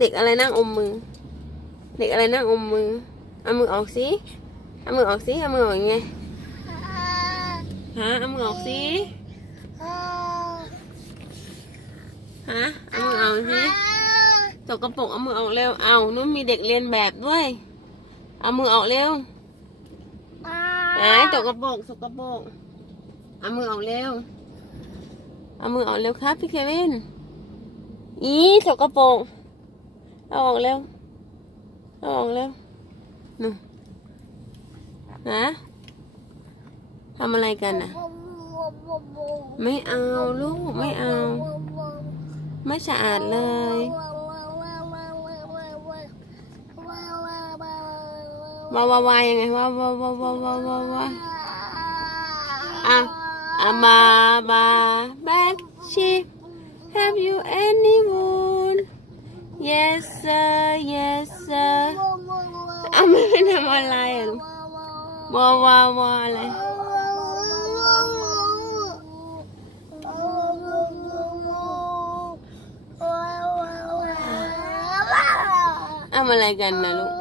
เด็กอะไรนั่งอมมือเด็กอะไรนั่งอมมือเอามือออกสิเอามือออกสิเอามือออกยังไงฮะเอามือออกสิฮะเอามือออกสิสกปรกเอามือออกเร็วเอานู้นมีเด็กเรียนแบบด้วยเอามือออกเร็วสกปรกเอามือออกเร็วเอามือออกเร็วครับพี่เควินสกปรกเอาออกเร็วเอาออกเร็วนู่นนะทำอะไรกันน่ะไม่เอาลูกไม่เอาไม่สะอาดเลยวายังไงวามาแบกชีhave you any wool yes sir ไม่ทำอะไรวาอะไรทำอะไรกันนะลูก